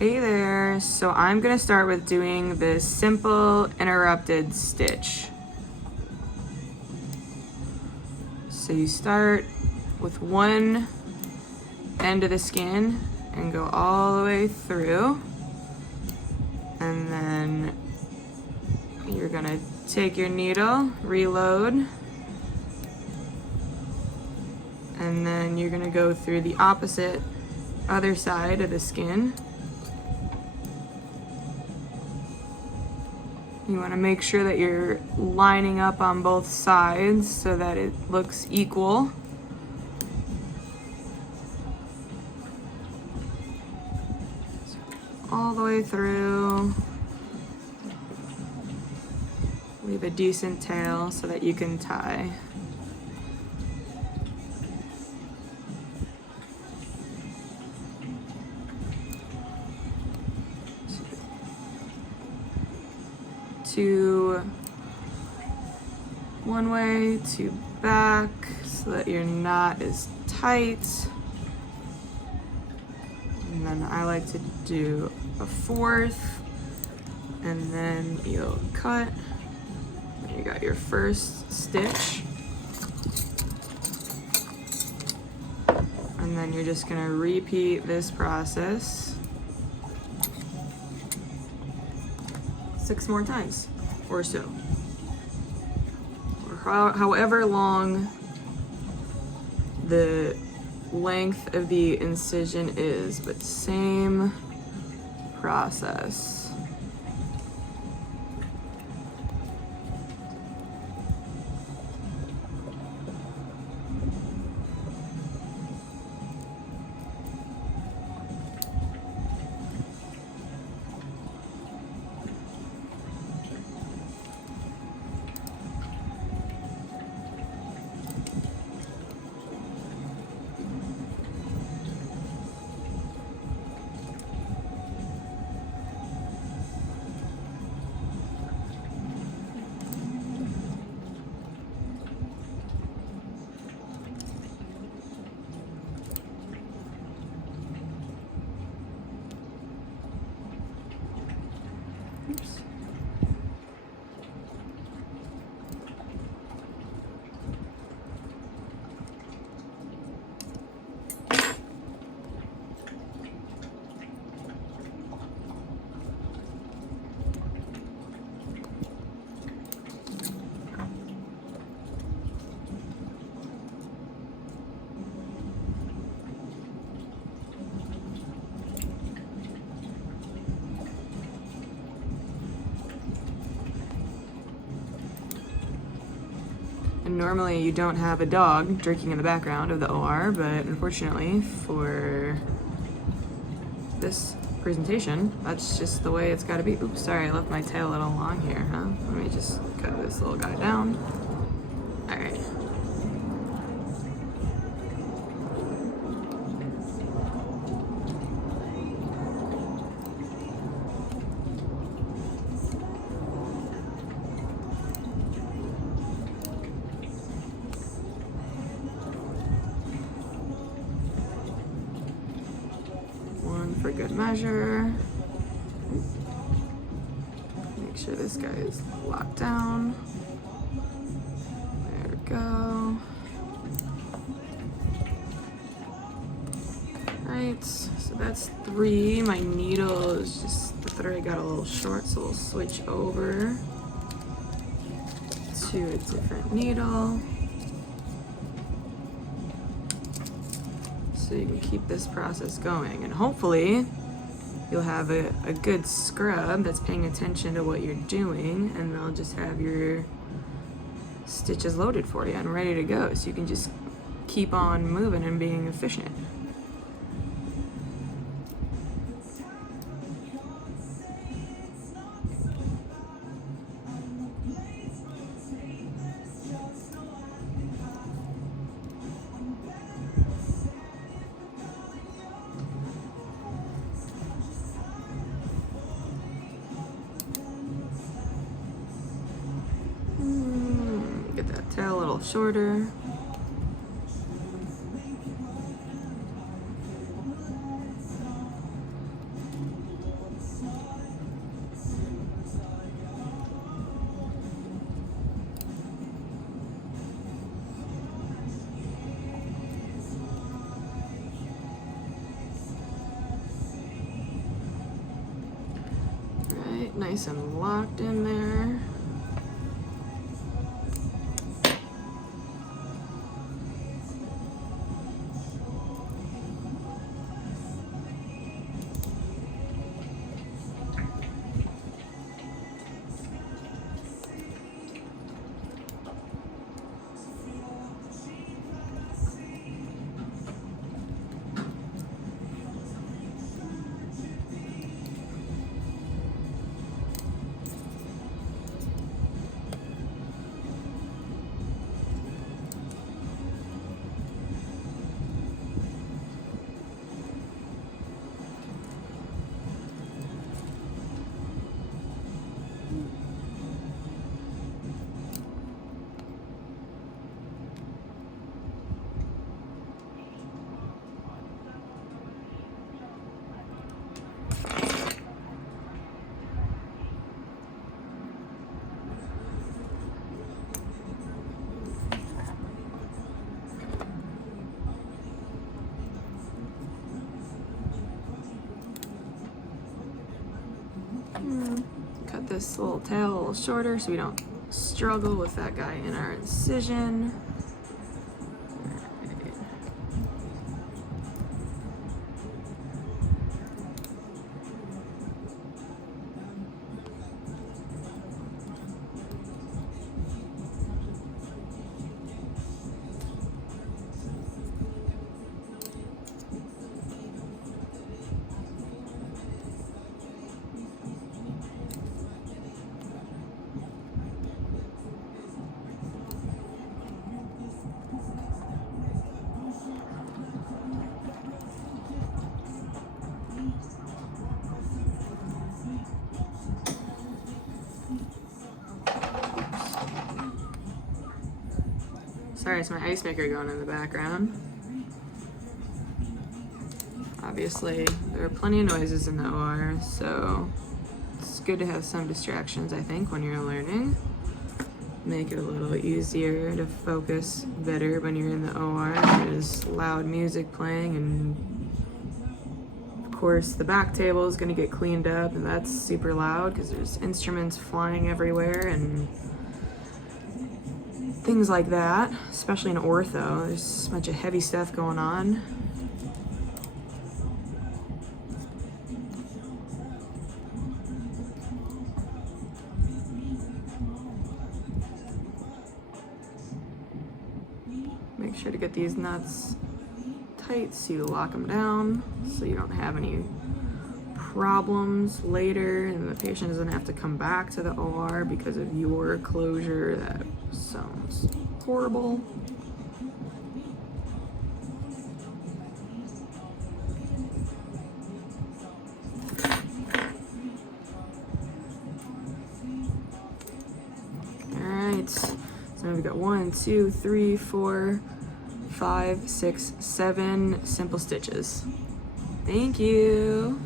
Hey there, so I'm gonna start with doing this simple interrupted stitch. So you start with one end of the skin and go all the way through, and then you're gonna take your needle, reload, and then you're gonna go through the opposite other side of the skin. You want to make sure that you're lining up on both sides so that it looks equal. All the way through. Leave a decent tail so that you can tie. To one way, to back, so that your knot is tight. And then I like to do a fourth, and then you'll cut. And you got your first stitch. And then you're just gonna repeat this process 6 more times or so, or however long the length of the incision is, but same process. Oops. And normally you don't have a dog drinking in the background of the OR, but unfortunately for this presentation, that's just the way it's gotta be. Oops, sorry, I left my tail a little long here, huh? Let me just cut this little guy down. All right. For good measure. Make sure this guy is locked down. There we go. Right, so that's 3. My needle is just, the thread got a little short, so we'll switch over to a different needle. So you can keep this process going, and hopefully you'll have a good scrub that's paying attention to what you're doing, and they'll just have your stitches loaded for you and ready to go, so you can just keep on moving and being efficient. Get that tail a little shorter. nice and locked in there. Cut this little tail a little shorter so we don't struggle with that guy in our incision. Sorry, it's my ice maker going in the background. Obviously, there are plenty of noises in the OR, so it's good to have some distractions, I think, when you're learning. Make it a little easier to focus better when you're in the OR. There's loud music playing, and of course the back table is going to get cleaned up, and that's super loud because there's instruments flying everywhere and things like that, especially in ortho. There's a bunch of heavy stuff going on. Make sure to get these nuts tight so you lock them down so you don't have any problems later and the patient doesn't have to come back to the OR because of your closure. That sounds horrible. Alright, so we've got 1, 2, 3, 4, 5, 6, 7 simple stitches. Thank you.